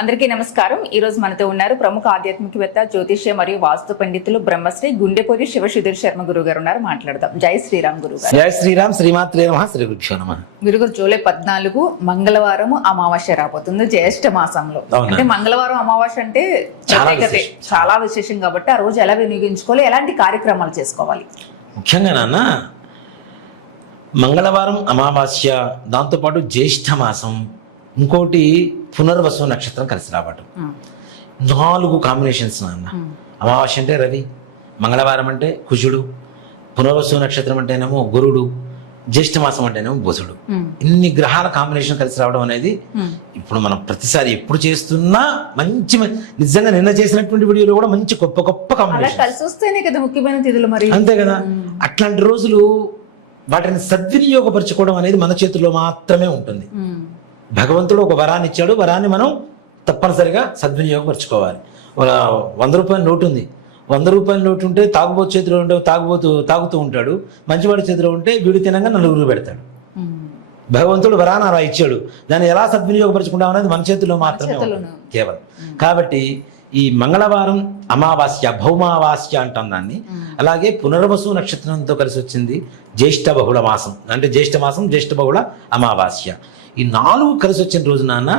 అందరికీ నమస్కారం. ఈ రోజు మనతో ఉన్నారు ప్రముఖ ఆధ్యాత్మికవేత్త, జ్యోతిష్య మరియు వాస్తు పండితులు బ్రహ్మశ్రీ గుండెపూరి శివసుధీర్ శర్మ గురువు గారు ఉన్నారు. మాట్లాడదాం. జై శ్రీరామ్ గురువు గారు. జై శ్రీరామ్. శ్రీమాత్రే నమః. శ్రీ గురుభ్యో నమః. గురుగారు, జూలై 14 మంగళవారం అమావాస్య రాబోతుంది జ్యేష్ఠ మాసంలో. అంటే మంగళవారం అమావాస్య అంటే చాలా విశేషం కాబట్టి ఆ రోజు ఎలా వినియోగించుకోవాలి, ఎలాంటి కార్యక్రమాలు చేసుకోవాలి? ముఖ్యంగా నాన్న, మంగళవారం అమావాస్య, దాంతోపాటు జ్యేష్ఠ మాసం, ఇంకోటి పునర్వసు నక్షత్రం కలిసి రావటం, 4 కాంబినేషన్స్ నాన్న. అమావాస్య అంటే రవి, మంగళవారం అంటే కుజుడు, పునర్వసు నక్షత్రం అంటేనేమో గురుడు, జ్యేష్ఠ మాసం అంటేనేమో బుధుడు. ఇన్ని గ్రహాల కాంబినేషన్ కలిసి రావడం అనేది ఇప్పుడు మనం ప్రతిసారి ఎప్పుడు చేస్తున్నా మంచి నిజంగా నిన్న చేసినటువంటి వీడియోలో కూడా మంచి గొప్ప గొప్ప కాంబినేషన్ కలిసి వస్తేనే కదా ముఖ్యమైన తిథులు. మరి అంతే కదా. అట్లాంటి రోజులు వాటిని సద్వినియోగపరచుకోవడం అనేది మన చేతుల్లో మాత్రమే ఉంటుంది. భగవంతుడు ఒక వరాన్ని ఇచ్చాడు, వరాన్ని మనం తప్పనిసరిగా సద్వినియోగపరచుకోవాలి. 100 రూపాయల నోటు ఉంది, 100 రూపాయల నోటు ఉంటే తాగుబోతు చేతిలో ఉంటే తాగుతూ ఉంటాడు, మంచివాడి చేతిలో ఉంటే వీడు తినంగా నలుగురు పెడతాడు. భగవంతుడు వరాన్ని అలా ఇచ్చాడు, దాన్ని ఎలా సద్వినియోగపరచుకుంటాం అనేది మన చేతుల్లో మాత్రమే కేవలం. కాబట్టి ఈ మంగళవారం అమావాస్య, భౌమావాస్య అంటాం దాన్ని. అలాగే పునర్వసు నక్షత్రంతో కలిసి వచ్చింది జ్యేష్ఠ బహుళ మాసం, అంటే జ్యేష్ఠ మాసం, జ్యేష్ఠ బహుళ అమావాస్య. ఈ 4 కలిసి వచ్చిన రోజు నాన్న,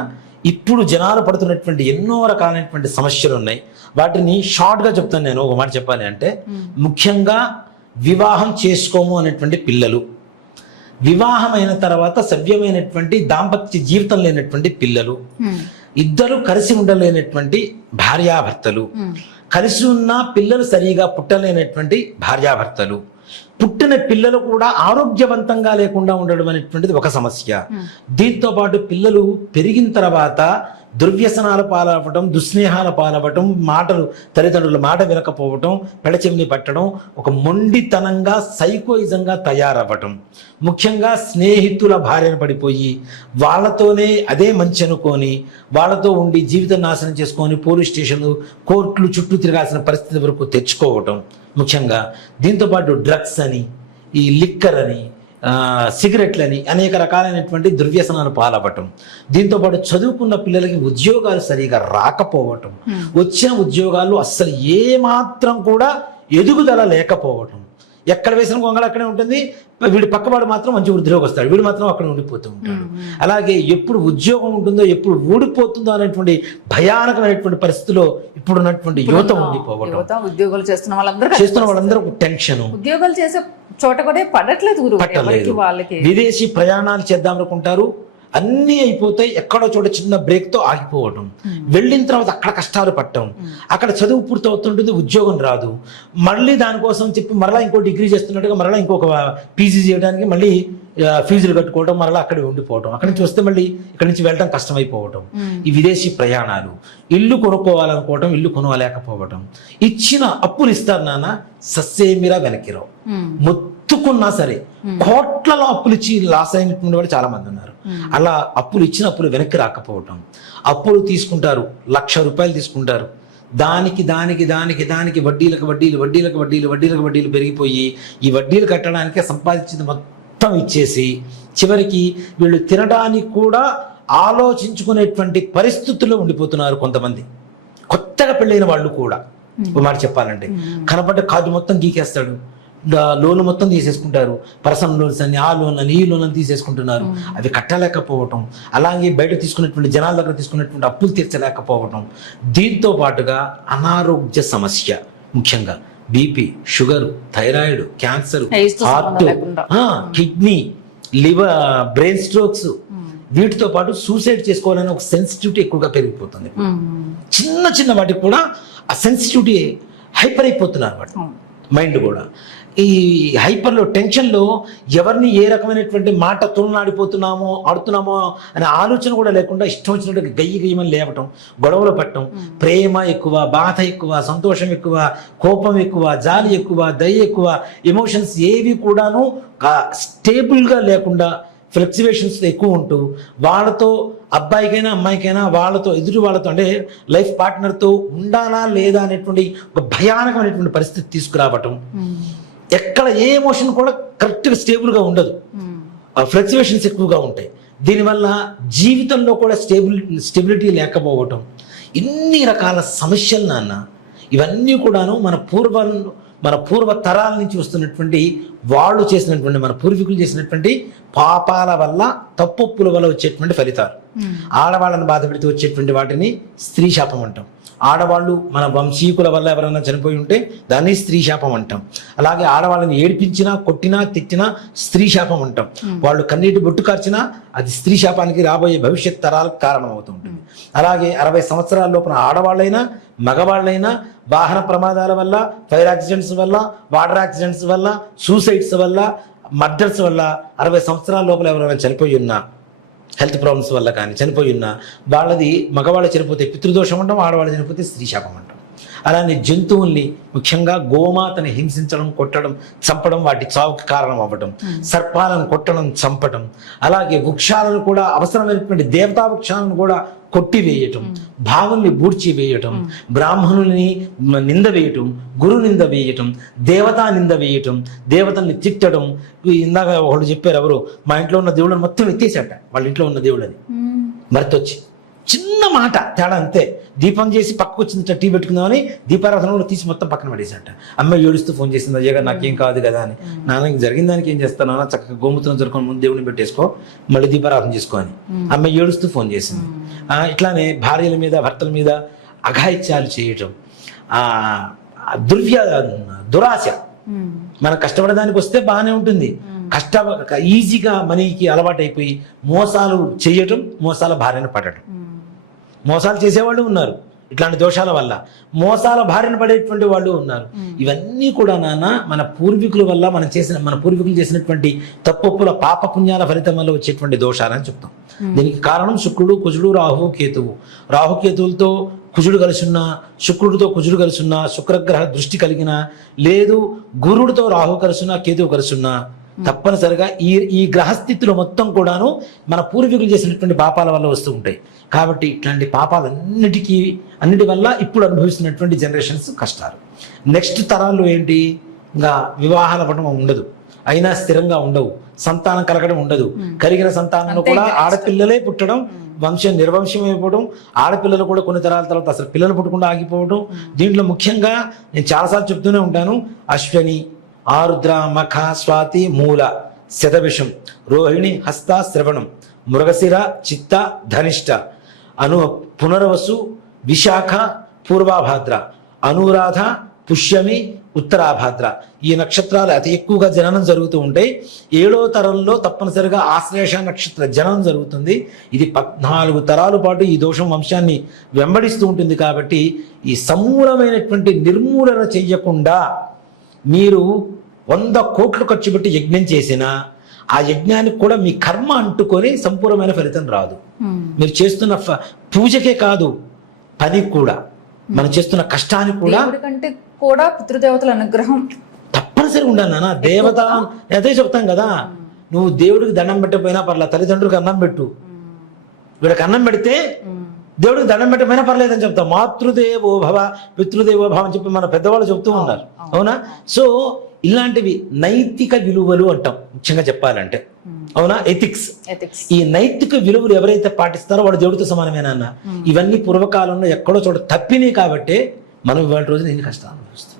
ఇప్పుడు జనాలు పడుతున్నటువంటి ఎన్నో రకాలైనటువంటి సమస్యలు ఉన్నాయి. వాటిని షార్ట్గా చెప్తాను నేను. ఒక మాట చెప్పాలి అంటే, ముఖ్యంగా వివాహం చేసుకోము అనేటువంటి పిల్లలు, వివాహమైన తర్వాత సవ్యమైనటువంటి దాంపత్య జీవితం లేనటువంటి పిల్లలు, ఇద్దరు కలిసి ఉండలేనటువంటి భార్యాభర్తలు, కలిసి ఉన్న పిల్లలు సరిగా పుట్టలేనటువంటి భార్యాభర్తలు, పుట్టిన పిల్లలు కూడా ఆరోగ్యవంతంగా లేకుండా ఉండడం అనేటువంటిది ఒక సమస్య. దీంతో పాటు పిల్లలు పెరిగిన తర్వాత దుర్వ్యసనాల పాలవటం, దుస్నేహాల పాలవటం, తల్లిదండ్రుల మాట వినకపోవటం, పెడచెవిని పట్టడం, ఒక మొండితనంగా సైకోయిజంగా తయారవ్వటం, ముఖ్యంగా స్నేహితుల భార్యను పడిపోయి వాళ్ళతోనే అదే మంచి అనుకొని వాళ్ళతో ఉండి జీవితం నాశనం చేసుకొని పోలీస్ స్టేషన్లు, కోర్టులు చుట్టూ తిరగాల్సిన పరిస్థితి వరకు తెచ్చుకోవటం ముఖ్యంగా. దీంతోపాటు డ్రగ్స్ అని, ఈ లిక్కర్ అని, సిగరెట్లని, అనేక రకాలైనటువంటి దుర్వ్యసనాలు పాలవ్వటం. దీంతోపాటు చదువుకున్న పిల్లలకి ఉద్యోగాలు సరిగా రాకపోవటం, వచ్చిన ఉద్యోగాలు అస్సలు ఏమాత్రం కూడా ఎదుగుదల లేకపోవటం, ఎక్కడ వేసిన గొంగళ అక్కడే ఉంటుంది, వీడి పక్కవాడు మాత్రం మంచి వృద్ధిలోకి వస్తాడు, వీడు మాత్రం అక్కడ ఉండిపోతూ ఉంటాడు. అలాగే ఎప్పుడు ఉద్యోగం ఉంటుందో, ఎప్పుడు ఊడిపోతుందో అనేటువంటి భయానకమైనటువంటి పరిస్థితిలో ఇప్పుడున్నటువంటి యువత ఉండిపోవటం, ఉద్యోగాలు చేస్తున్న వాళ్ళందరూ టెన్షన్, ఉద్యోగాలు చేసే చోట కూడా పట్టలేదు. విదేశీ ప్రయాణాలు చేద్దాం అనుకుంటారు, అన్నీ అయిపోతాయి, ఎక్కడో చోట చిన్న బ్రేక్తో ఆగిపోవటం, వెళ్ళిన తర్వాత అక్కడ కష్టాలు పట్టడం, అక్కడ చదువు పూర్తి అవుతుంటుంది, ఉద్యోగం రాదు, మళ్ళీ దానికోసం చెప్పి మరలా ఇంకో డిగ్రీ చేస్తున్నట్టుగా మరలా ఇంకొక పీజీ చేయడానికి మళ్ళీ ఫీజులు కట్టుకోవడం, మరలా అక్కడ ఉండిపోవటం, అక్కడి నుంచి వస్తే మళ్ళీ ఇక్కడి నుంచి వెళ్ళడం కష్టమైపోవటం, ఈ విదేశీ ప్రయాణాలు, ఇల్లు కొనుక్కోవాలనుకోవటం, ఇల్లు కొనలేకపోవటం, ఇచ్చిన అప్పులు ఇస్తారు నాన్న, సస్సేమిరా వెనక్కిరావు, మొత్తుకున్నా సరే కోట్లలో అప్పులు ఇచ్చి లాస్ అయినటువంటి వాళ్ళు చాలా మంది ఉన్నారు. అలా అప్పులు ఇచ్చిన అప్పులు వెనక్కి రాకపోవటం, అప్పులు తీసుకుంటారు, 1,00,000 రూపాయలు తీసుకుంటారు, దానికి వడ్డీలకు వడ్డీలు పెరిగిపోయి ఈ వడ్డీలు కట్టడానికే సంపాదించింది మొత్తం ఇచ్చేసి చివరికి వీళ్ళు తినడానికి కూడా ఆలోచించుకునేటువంటి పరిస్థితుల్లో ఉండిపోతున్నారు. కొంతమంది కొత్తగా పెళ్ళైన వాళ్ళు కూడా, ఒక మాట చెప్పాలంటే, కనపడ్డ కార్డు మొత్తం గీకేస్తాడు, లోన్లు మొత్తం తీసేసుకుంటారు, పర్సనల్ లోన్స్ అని, ఆ లోన్ అని, ఈ లోన్ అని తీసేసుకుంటున్నారు, అవి కట్టలేకపోవటం, అలాగే బయట తీసుకున్నటువంటి జనాల దగ్గర తీసుకున్నటువంటి అప్పులు తీర్చలేకపోవటం, దీంతో పాటుగా అనారోగ్య సమస్య, ముఖ్యంగా BP, sugar, thyroid, cancer, heart, kidney, liver, brain strokes, వీటితో పాటు సూసైడ్ చేసుకోవాలని ఒక సెన్సిటివిటీ ఎక్కువగా పెరిగిపోతుంది. చిన్న వాటికి కూడా ఆ సెన్సిటివిటీ హైపర్ అయిపోతున్నారు వాటి మైండ్ కూడా. ఈ హైపర్లో, టెన్షన్లో ఎవరిని ఏ రకమైనటువంటి మాట ఆడుతున్నామో అనే ఆలోచన కూడా లేకుండా ఇష్టం వచ్చినట్టు గయ్యమని లేవటం, గొడవలు పట్టడం, ప్రేమ ఎక్కువ, బాధ ఎక్కువ, సంతోషం ఎక్కువ, కోపం ఎక్కువ, జాలి ఎక్కువ, దయ ఎక్కువ, ఎమోషన్స్ ఏవి కూడాను స్టేబుల్గా లేకుండా ఫ్లక్చువేషన్స్ ఎక్కువ ఉంటూ, వాళ్ళతో అబ్బాయికైనా అమ్మాయికైనా ఎదుటి వాళ్ళతో అంటే లైఫ్ పార్ట్నర్తో ఉండాలా లేదా అనేటువంటి ఒక భయానకమైనటువంటి పరిస్థితి తీసుకురావటం, ఎక్కడ ఏ ఎమోషన్ కూడా కరెక్ట్గా స్టేబుల్గా ఉండదు, ఫ్లక్చువేషన్స్ ఎక్కువగా ఉంటాయి. దీనివల్ల జీవితంలో కూడా స్టెబిలిటీ లేకపోవటం, ఇన్ని రకాల సమస్యలు నాన్న. ఇవన్నీ కూడాను మన పూర్వ తరాల నుంచి వస్తున్నటువంటి వాళ్ళు చేసినటువంటి, మన పూర్వీకులు చేసినటువంటి పాపాల వల్ల, తప్పొప్పుల వల్ల వచ్చేటువంటి ఫలితాలు. ఆడవాళ్ళని బాధ పెడితే వచ్చేటువంటి వాటిని స్త్రీ శాపం అంటాం. ఆడవాళ్ళు మన వంశీకుల వల్ల ఎవరైనా చనిపోయి ఉంటే దాన్ని స్త్రీ శాపం అంటాం. అలాగే ఆడవాళ్ళని ఏడిపించినా, కొట్టినా, తిట్టినా స్త్రీ శాపం అంటాం. వాళ్ళు కన్నీటి బొట్టు కార్చినా అది స్త్రీ శాపానికి రాబోయే భవిష్యత్ తరాలకు కారణం అవుతుంటుంది. అలాగే 60 సంవత్సరాల లోపల ఆడవాళ్ళైనా మగవాళ్ళైనా వాహన ప్రమాదాల వల్ల, ఫైర్ యాక్సిడెంట్స్ వల్ల, వాటర్ యాక్సిడెంట్స్ వల్ల, సూసైడ్స్ వల్ల, మర్డర్స్ వల్ల 60 సంవత్సరాల లోపల ఎవరైనా చనిపోయి ఉన్నా, హెల్త్ ప్రాబ్లమ్స్ వల్ల కానీ చనిపోయి ఉన్నా, వాళ్ళది మగవాళ్ళు చనిపోతే పితృదోషం అంటాం, ఆడవాళ్ళు చనిపోతే స్త్రీ శాపం అంటాం. అలానే జంతువుల్ని, ముఖ్యంగా గోమాతని హింసించడం, కొట్టడం, చంపడం వాటి చావుకి కారణం అవ్వడం, సర్పాలను కొట్టడం, చంపడం, అలాగే వృక్షాలను కూడా, అవసరమైనటువంటి దేవతా వృక్షాలను కూడా కొట్టివేయటం, భావుల్ని బూడ్చివేయటం, బ్రాహ్మణుల్ని నింద వేయటం, గురు నింద వేయటం, దేవతా నింద వేయటం, దేవతల్ని తిట్టడం. ఇందాక వాళ్ళు చెప్పారు, ఎవరు మా ఇంట్లో ఉన్న దేవుళ్ళని మొత్తం ఎత్తేసాట, వాళ్ళ ఇంట్లో ఉన్న దేవుళ్ళని మరితొచ్చి. చిన్న మాట తేడా అంతే. దీపం చేసి పక్కకు వచ్చిందట, టీ పెట్టుకుందామని దీపారాధన కూడా తీసి మొత్తం పక్కన పడేసాట. అమ్మాయి ఏడుస్తూ ఫోన్ చేసింది, అయ్యగా నాకేం కాదు కదా అని. నాన్న జరిగిన దానికి ఏం చేస్తాను నాన్న, చక్కగా గోమూత్రం జరుపుకొని ముందు దేవుడిని పెట్టేసుకో, మళ్ళీ దీపారాధన చేసుకో అని అమ్మాయి ఏడుస్తూ ఫోన్ చేసింది. ఇట్లానే భార్యల మీద, భర్తల మీద అఘాయిత్యాలు చేయటం, దురాశ. మనం కష్టపడడానికి వస్తే బాగానే ఉంటుంది, ఈజీగా మనీకి అలవాటు అయిపోయి మోసాలు చేయటం, మోసాల బారిన పడటం. మోసాలు చేసేవాళ్ళు ఉన్నారు, ఇట్లాంటి దోషాల వల్ల మోసాల బారిన పడేటువంటి వాళ్ళు ఉన్నారు. ఇవన్నీ కూడా నాన్న మన పూర్వీకుల వల్ల, మన పూర్వీకులు చేసినటువంటి తప్పొప్పుల పాపపుణ్యాల ఫలితం వల్ల వచ్చేటువంటి దోషాలని చెప్తాం. దీనికి కారణం శుక్రుడు, కుజుడు, రాహు, కేతువు. రాహుకేతువులతో కుజుడు కలిసున్నా, శుక్రుడితో కుజుడు కలిసున్నా, శుక్రగ్రహ దృష్టి కలిగిన, లేదు గురుడితో రాహు కలిసున్నా, కేతువు కలిసున్నా, తప్పనిసరిగా ఈ గ్రహస్థితులు మొత్తం కూడాను మన పూర్వీకులు చేసినటువంటి పాపాల వల్ల వస్తూ ఉంటాయి. కాబట్టి ఇట్లాంటి అన్నిటి వల్ల ఇప్పుడు అనుభవిస్తున్నటువంటి జనరేషన్స్ కష్టాలు. నెక్స్ట్ తరాల్లో ఏంటి, ఇంకా వివాహాల పటం ఉండదు, అయినా స్థిరంగా ఉండవు, సంతానం కలగడం ఉండదు, కలిగిన సంతానంలో కూడా ఆడపిల్లలే పుట్టడం, వంశం నిర్వంశం అయిపోవడం, ఆడపిల్లలు కూడా కొన్ని తరాల తర్వాత అసలు పిల్లలు పుట్టకుండా ఆగిపోవడం. దీంట్లో ముఖ్యంగా నేను చాలాసార్లు చెప్తూనే ఉంటాను, అశ్వని, ఆరుద్ర, మఖ, స్వాతి, మూల, శతభిషం, రోహిణి, హస్త, శ్రవణం, మృగశిర, చిత్త, ధనిష్ట, పునర్వసు, విశాఖ, పూర్వాభాద్ర, అనురాధ, పుష్యమి, ఉత్తరాభాద్ర. ఈ నక్షత్రాలు అతి ఎక్కువగా జననం జరుగుతూ ఉంటాయి. 7వ తరంలో తప్పనిసరిగా ఆశ్లేష నక్షత్ర జననం జరుగుతుంది. ఇది 14 తరాల పాటు ఈ దోషం వంశాన్ని వెంబడిస్తూ ఉంటుంది. కాబట్టి ఈ సమూలమైనటువంటి నిర్మూలన చెయ్యకుండా మీరు 100 కోట్లు ఖర్చు పెట్టి యజ్ఞం చేసినా ఆ యజ్ఞానికి కూడా మీ కర్మ అంటుకొని సంపూర్ణమైన ఫలితం రాదు. మీరు చేస్తున్న పూజకే కాదు, పని కూడా, మనం చేస్తున్న కష్టానికి కూడా పితృదేవతల అనుగ్రహం తప్పనిసరిగా ఉండాలి నాన్న. దేవత అదే చెప్తాం కదా, నువ్వు దేవుడికి దండం పెట్టకపోయినా పర్లేదు, తల్లిదండ్రులకు అన్నం పెట్టు. వీళ్ళకి అన్నం పెడితే దేవుడికి దండం పెట్టకపోయినా పర్లేదని చెప్తాం. మాతృదేవో భవ, పితృదేవో భవ అని చెప్పి మన పెద్దవాళ్ళు చెప్తూ ఉన్నారు, అవునా? సో ఇలాంటివి నైతిక విలువలు అంటాం ముఖ్యంగా చెప్పాలంటే, అవునా? ఎథిక్స్. ఈ నైతిక విలువలు ఎవరైతే పాటిస్తారో వాడు దేవుడితో సమానమేనా అన్న. ఇవన్నీ పూర్వకాలంలో ఎక్కడో చోట తప్పినాయి కాబట్టి మనం ఇవాళ రోజున ఎన్ని కష్టాలు అనుభవిస్తాం.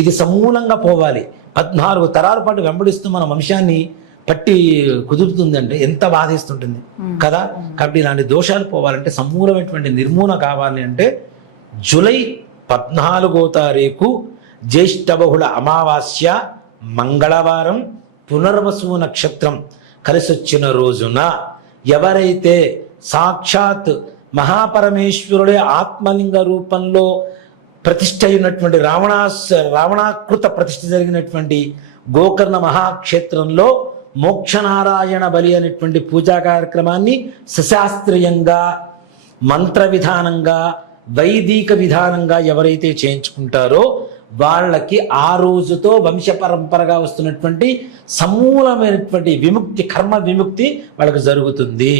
ఇది సమూలంగా పోవాలి. 14 తరాల పాటు వెంబడిస్తూ మన వంశాన్ని పట్టి కుదురుతుందంటే ఎంత బాధిస్తుంటుంది కదా. కాబట్టి ఇలాంటి దోషాలు పోవాలంటే, సమూలమైనటువంటి నిర్మూలన కావాలి అంటే, జూలై 14వ తారీఖు జ్యేష్ఠ బహుళ అమావాస్య మంగళవారం పునర్వసు నక్షత్రం కలిసి వచ్చిన రోజున ఎవరైతే సాక్షాత్ మహాపరమేశ్వరుడే ఆత్మలింగ రూపంలో ప్రతిష్ఠ అయినటువంటి రావణాకృత ప్రతిష్ఠ జరిగినటువంటి గోకర్ణ మహాక్షేత్రంలో మోక్షనారాయణ బలి అనేటువంటి పూజా కార్యక్రమాన్ని సశాస్త్రీయంగా, మంత్ర విధానంగా, వైదిక విధానంగా ఎవరైతే చేయించుకుంటారో వాళ్ళకి ఆ రోజుతో వంశ పరంపరగా వస్తున్నటువంటి సమూలమైనటువంటి విముక్తి, కర్మ విముక్తి వాళ్ళకి జరుగుతుంది.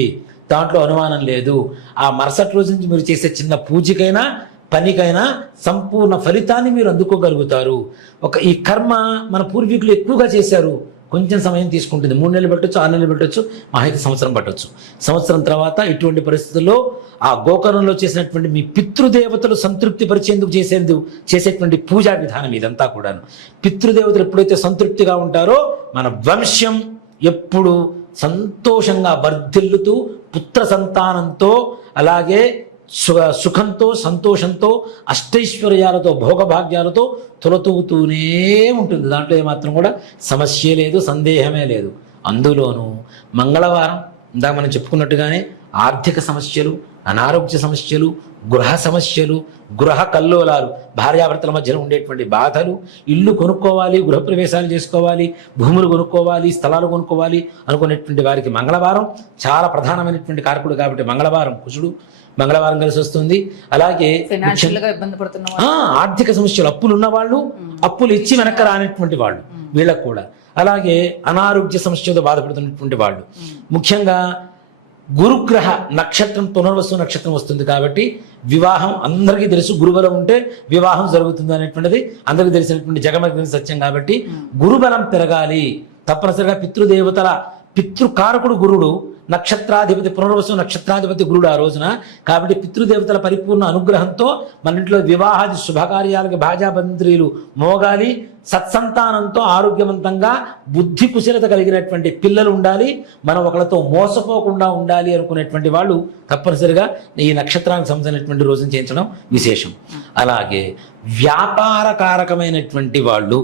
దాంట్లో అనుమానం లేదు. ఆ మరుసటి రోజు నుంచి మీరు చేసే చిన్న పూజకైనా పనికైనా సంపూర్ణ ఫలితాన్ని మీరు అందుకోగలుగుతారు. ఈ కర్మ మన పూర్వీకులు ఎక్కువగా చేశారు, కొంచెం సమయం తీసుకుంటుంది. 3 నెలలు పట్టొచ్చు, 6 నెలలు పట్టొచ్చు, మహా సంవత్సరం పట్టొచ్చు. సంవత్సరం తర్వాత ఇటువంటి పరిస్థితుల్లో ఆ గోకర్ణంలో చేసినటువంటి మీ పితృదేవతలు సంతృప్తి పరిచేందుకు చేసేటువంటి పూజా విధానం ఇదంతా కూడాను. పితృదేవతలు ఎప్పుడైతే సంతృప్తిగా ఉంటారో మన వంశం ఎప్పుడు సంతోషంగా వర్ధిల్లుతూ పుత్ర సంతానంతో అలాగే సుఖంతో సంతోషంతో అష్టైశ్వర్యాలతో భోగభాగ్యాలతో తొలతూగుతూనే ఉంటుంది. దాంట్లో ఏమాత్రం కూడా సమస్య లేదు, సందేహమే లేదు. అందులోనూ మంగళవారం ఇందాక మనం చెప్పుకున్నట్టుగానే ఆర్థిక సమస్యలు, అనారోగ్య సమస్యలు, గృహ సమస్యలు, గృహ కల్లోలాలు, భార్యాభర్తల మధ్యన ఉండేటువంటి బాధలు, ఇల్లు కొనుక్కోవాలి, గృహప్రవేశాలు చేసుకోవాలి, భూములు కొనుక్కోవాలి, స్థలాలు కొనుక్కోవాలి అనుకునేటువంటి వారికి మంగళవారం చాలా ప్రధానమైనటువంటి కారకుడు. కాబట్టి మంగళవారం కుజుడు, మంగళవారం కలిసి వస్తుంది. అలాగే ఆర్థిక సమస్యలు, అప్పులు ఉన్న వాళ్ళు, అప్పులు ఇచ్చి వెనక్కి రానటువంటి వాళ్ళు, వీళ్ళకు కూడా. అలాగే అనారోగ్య సమస్యతో బాధపడుతున్నటువంటి వాళ్ళు, ముఖ్యంగా గురుగ్రహ నక్షత్రం పునర్వసు నక్షత్రం వస్తుంది కాబట్టి వివాహం అందరికీ తెలుసు. గురుబలం ఉంటే వివాహం జరుగుతుంది అనేటువంటిది అందరికీ తెలిసినటువంటి జగమెరిగిన సత్యం. కాబట్టి గురుబలం పెరగాలి తప్పనిసరిగా. పితృదేవతల పితృకారకుడు గురుడు, నక్షత్రాధిపతి పునర్వసు నక్షత్రాధిపతి గురుడు ఆ రోజున. కాబట్టి పితృదేవతల పరిపూర్ణ అనుగ్రహంతో మన ఇంట్లో వివాహాది శుభకార్యాలకి భాజాబంద్రీలు మోగాలి. సత్సంతానంతో ఆరోగ్యవంతంగా బుద్ధి కుశలత కలిగినటువంటి పిల్లలు ఉండాలి. మనం ఒకరితో మోసపోకుండా ఉండాలి అనుకునేటువంటి వాళ్ళు తప్పనిసరిగా ఈ నక్షత్రానికి సంబంధించినటువంటి రోజును చేయించడం విశేషం. అలాగే వ్యాపారకారకమైనటువంటి వాళ్ళు,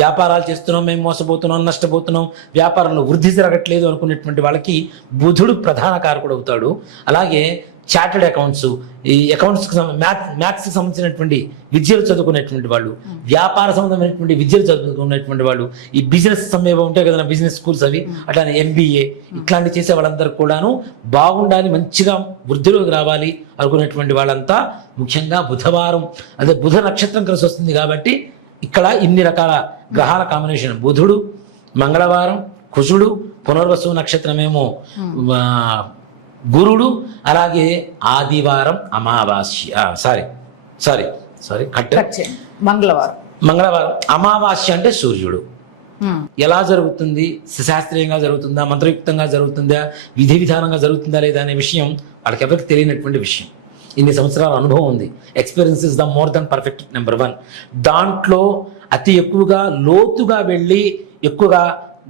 వ్యాపారాలు చేస్తున్నాం, మేము మోసపోతున్నాం, నష్టపోతున్నాం, వ్యాపారంలో వృద్ధి జరగట్లేదు అనుకునేటువంటి వాళ్ళకి బుధుడు ప్రధాన కారకుడు అవుతాడు. అలాగే చార్టెడ్ అకౌంట్స్, ఈ అకౌంట్స్కి మ్యాథ్స్కి సంబంధించినటువంటి విద్యలు చదువుకునేటువంటి వాళ్ళు, వ్యాపార సంబంధమైనటువంటి విద్యలు చదువుకునేటువంటి వాళ్ళు, ఈ బిజినెస్ సమయం ఉంటాయి కదా బిజినెస్ స్కూల్స్, అవి అట్లానే MBA ఇట్లాంటి చేసే వాళ్ళందరూ కూడాను బాగుండాలి, మంచిగా వృద్ధిలోకి రావాలి అనుకునేటువంటి వాళ్ళంతా ముఖ్యంగా బుధవారం, అదే బుధ నక్షత్రం కలిసి వస్తుంది కాబట్టి ఇక్కడ ఇన్ని రకాల గ్రహాల కాంబినేషన్. బుధుడు, మంగళవారం, కుజుడు, పునర్వసు నక్షత్రమేమో గురుడు, అలాగే ఆదివారం అమావాస్య, మంగళవారం అమావాస్య అంటే సూర్యుడు. ఎలా జరుగుతుంది, శాస్త్రీయంగా జరుగుతుందా, మంత్రయుక్తంగా జరుగుతుందా, విధి విధానంగా జరుగుతుందా లేదా అనే విషయం వాళ్ళకి ఎవరికి తెలియనటువంటి విషయం. ఇన్ని సంవత్సరాల అనుభవం ఉంది. Experience is the more than perfect number 1. దాంట్లో అతి ఎక్కువగా లోతుగా వెళ్ళి ఎక్కువగా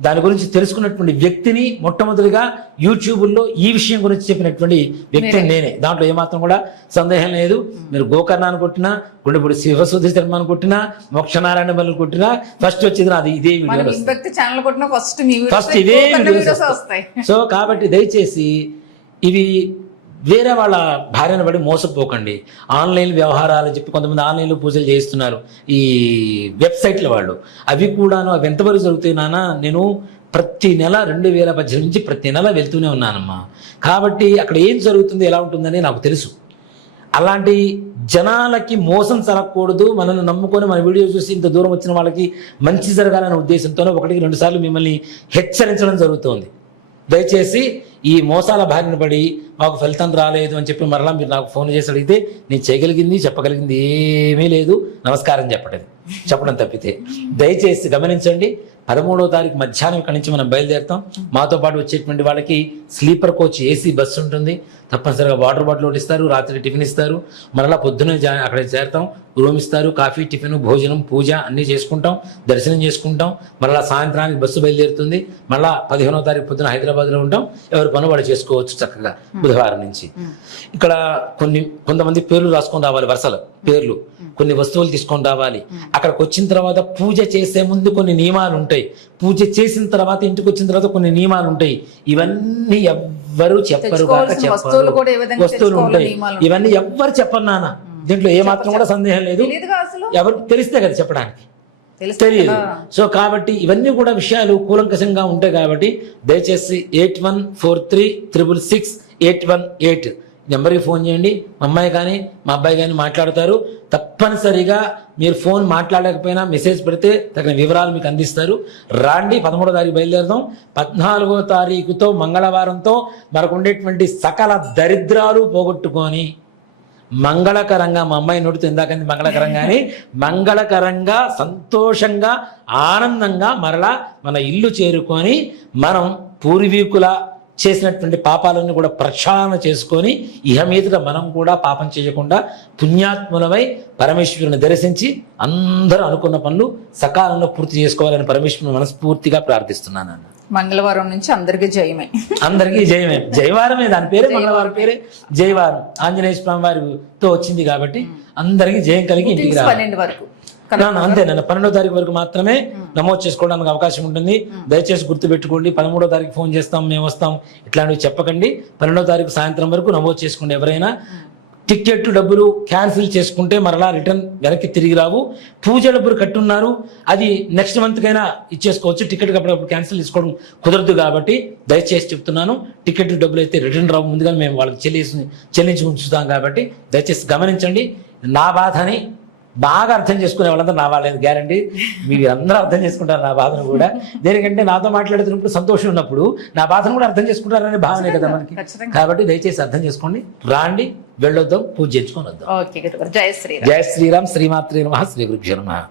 దాని గురించి తెలుసుకున్నటువంటి వ్యక్తిని మొట్టమొదటిగా యూట్యూబ్లో ఈ విషయం గురించి చెప్పినటువంటి వ్యక్తి నేనే. దాంట్లో ఏమాత్రం కూడా సందేహం లేదు. మీరు గోకర్ణాన్ని కొట్టినా, గుండెపూడి శివశుద్ధి శర్మని కొట్టినా, మోక్షనారాయణ బల్లి కొట్టినా ఫస్ట్ వచ్చేది నాది ఇదే వీడియో, ఫస్ట్ ఇవే వీడియోస్ వస్తాయి. సో కాబట్టి దయచేసి ఇవి వేరే వాళ్ళ భార్యను పడి మోసపోకండి. ఆన్లైన్ వ్యవహారాలు చెప్పి కొంతమంది ఆన్లైన్లో పూజలు చేయిస్తున్నారు ఈ వెబ్సైట్ల వాళ్ళు. అవి కూడాను అవి ఎంతవరకు జరుగుతాయి నాన్న, నేను ప్రతి నెల 2018 నుంచి ప్రతి నెల వెళ్తూనే ఉన్నానమ్మా. కాబట్టి అక్కడ ఏం జరుగుతుంది, ఎలా ఉంటుందని నాకు తెలుసు. అలాంటి జనాలకి మోసం జరగకూడదు, మనల్ని నమ్ముకొని మన వీడియో చూసి ఇంత దూరం వచ్చిన వాళ్ళకి మంచి జరగాలనే ఉద్దేశంతోనే 1-2 సార్లు మిమ్మల్ని హెచ్చరించడం జరుగుతోంది. దయచేసి ఈ మోసాల బారిన పడి మాకు ఫలితం రాలేదు అని చెప్పి మరలా మీరు నాకు ఫోన్ చేసి అడిగితే నేను చేయగలిగింది చెప్పగలిగింది ఏమీ లేదు, నమస్కారం చెప్పడం తప్పితే. దయచేసి గమనించండి, 13వ తారీఖు మధ్యాహ్నం ఇక్కడి నుంచి మనం బయలుదేరుతాం. మాతో పాటు వచ్చేటువంటి వాళ్ళకి స్లీపర్ కోచ్ AC బస్సు ఉంటుంది. తప్పనిసరిగా వాటర్ బాటిల్ ఒకటి ఇస్తారు, రాత్రి టిఫిన్ ఇస్తారు, మరలా పొద్దున్నే అక్కడ చేరుతాం, రూమ్ ఇస్తారు, కాఫీ, టిఫిన్, భోజనం, పూజ అన్నీ చేసుకుంటాం, దర్శనం చేసుకుంటాం. మరలా సాయంత్రానికి బస్సు బయలుదేరుతుంది. మళ్ళా 15వ తారీఖు పొద్దున హైదరాబాద్లో ఉంటాం. ఎవరి పని వాడు చేసుకోవచ్చు చక్కగా బుధవారం నుంచి. ఇక్కడ కొంతమంది పేర్లు రాసుకొని రావాలి, వరుసలు పేర్లు, కొన్ని వస్తువులు తీసుకొని రావాలి. అక్కడికి వచ్చిన తర్వాత పూజ చేసే ముందు కొన్ని నియమాలు ఉంటాయి, పూజ చేసిన తర్వాత ఇంటికి వచ్చిన తర్వాత కొన్ని నియమాలు ఉంటాయి. ఇవన్నీ ఎవ్వరు చెప్పరు, వస్తువులు ఉంటాయి, ఇవన్నీ ఎవ్వరు చెప్పరు నాన్న. దీంట్లో ఏమాత్రం కూడా సందేహం లేదు. ఎవరు తెలిస్తే కదా చెప్పడానికి, తెలియదు. సో కాబట్టి ఇవన్నీ కూడా విషయాలు కూలంకషంగా ఉంటాయి. కాబట్టి దయచేసి 8143666818 నెంబర్కి ఫోన్ చేయండి. మా అమ్మాయి కానీ మా అబ్బాయి కానీ మాట్లాడతారు. తప్పనిసరిగా మీరు ఫోన్ మాట్లాడకపోయినా మెసేజ్ పెడితే తగిన వివరాలు మీకు అందిస్తారు. రాండి, 13వ తారీఖు బయలుదేరదాం. 14వ తారీఖుతో మంగళవారంతో మనకు ఉండేటువంటి సకల దరిద్రాలు పోగొట్టుకొని మంగళకరంగా, మా అమ్మాయి నోటితో ఇందాక మంగళకరంగా అని మంగళకరంగా, సంతోషంగా, ఆనందంగా మరలా మన ఇల్లు చేరుకొని మనం పూర్వీకుల చేసినటువంటి పాపాలను కూడా ప్రక్షాళన చేసుకొని ఇహ మీదట మనం కూడా పాపం చేయకుండా పుణ్యాత్ములమై పరమేశ్వరుని దర్శించి అందరూ అనుకున్న పనులు సకాలంలో పూర్తి చేసుకోవాలని పరమేశ్వరుని మనస్ఫూర్తిగా ప్రార్థిస్తున్నాను అన్న. మంగళవారం నుంచి అందరికీ జయమే. అందరికీ జయమే. జయవారమే దాని పేరే, మంగళవారం పేరే జయవారం. ఆంజనేయ స్వామి వారితో వచ్చింది కాబట్టి అందరికీ జయం కలిగి ఇంటికి రావాలి. 12 వరకు అంతేనన్న. 12వ తారీఖు వరకు మాత్రమే నమోదు చేసుకోవడానికి అవకాశం ఉంటుంది. దయచేసి గుర్తుపెట్టుకోండి. 13వ తారీఖు ఫోన్ చేస్తాం, మేము వస్తాం, ఇట్లాంటివి చెప్పకండి. 12వ తారీఖు సాయంత్రం వరకు నమోదు చేసుకోండి. ఎవరైనా టికెట్ డబ్బులు క్యాన్సిల్ చేసుకుంటే మరలా రిటర్న్ వెనక్కి తిరిగి రావు. పూజ డబ్బులు కట్టున్నారు, అది నెక్స్ట్ మంత్ కైనా ఇచ్చేసుకోవచ్చు. టికెట్ అప్పుడప్పుడు క్యాన్సిల్ చేసుకోవడం కుదరదు కాబట్టి దయచేసి చెప్తున్నాను. టికెట్ డబ్బులు అయితే రిటర్న్ రావు, ముందుగా మేము వాళ్ళకి చెల్లించి ఉంచుతాం కాబట్టి దయచేసి గమనించండి. నా బాధని బాగా అర్థం చేసుకునే వాళ్ళందరూ నా వాళ్ళేది గ్యారంటీ. మీరు అందరూ అర్థం చేసుకుంటారు నా బాధను కూడా. దేనికంటే నాతో మాట్లాడుతున్నప్పుడు సంతోషం ఉన్నప్పుడు నా బాధను కూడా అర్థం చేసుకుంటారనే భావనే కదా మనకి. కాబట్టి దయచేసి అర్థం చేసుకోండి, రాండి, వెళ్ళొద్దాం, పూజ చేయించుకొని వద్దాం. ఓకే గురుగారు, జయ శ్రీరామ్. జయ శ్రీరామ్. శ్రీమాత్రే నమః. శ్రీ గురుభ్యో నమః.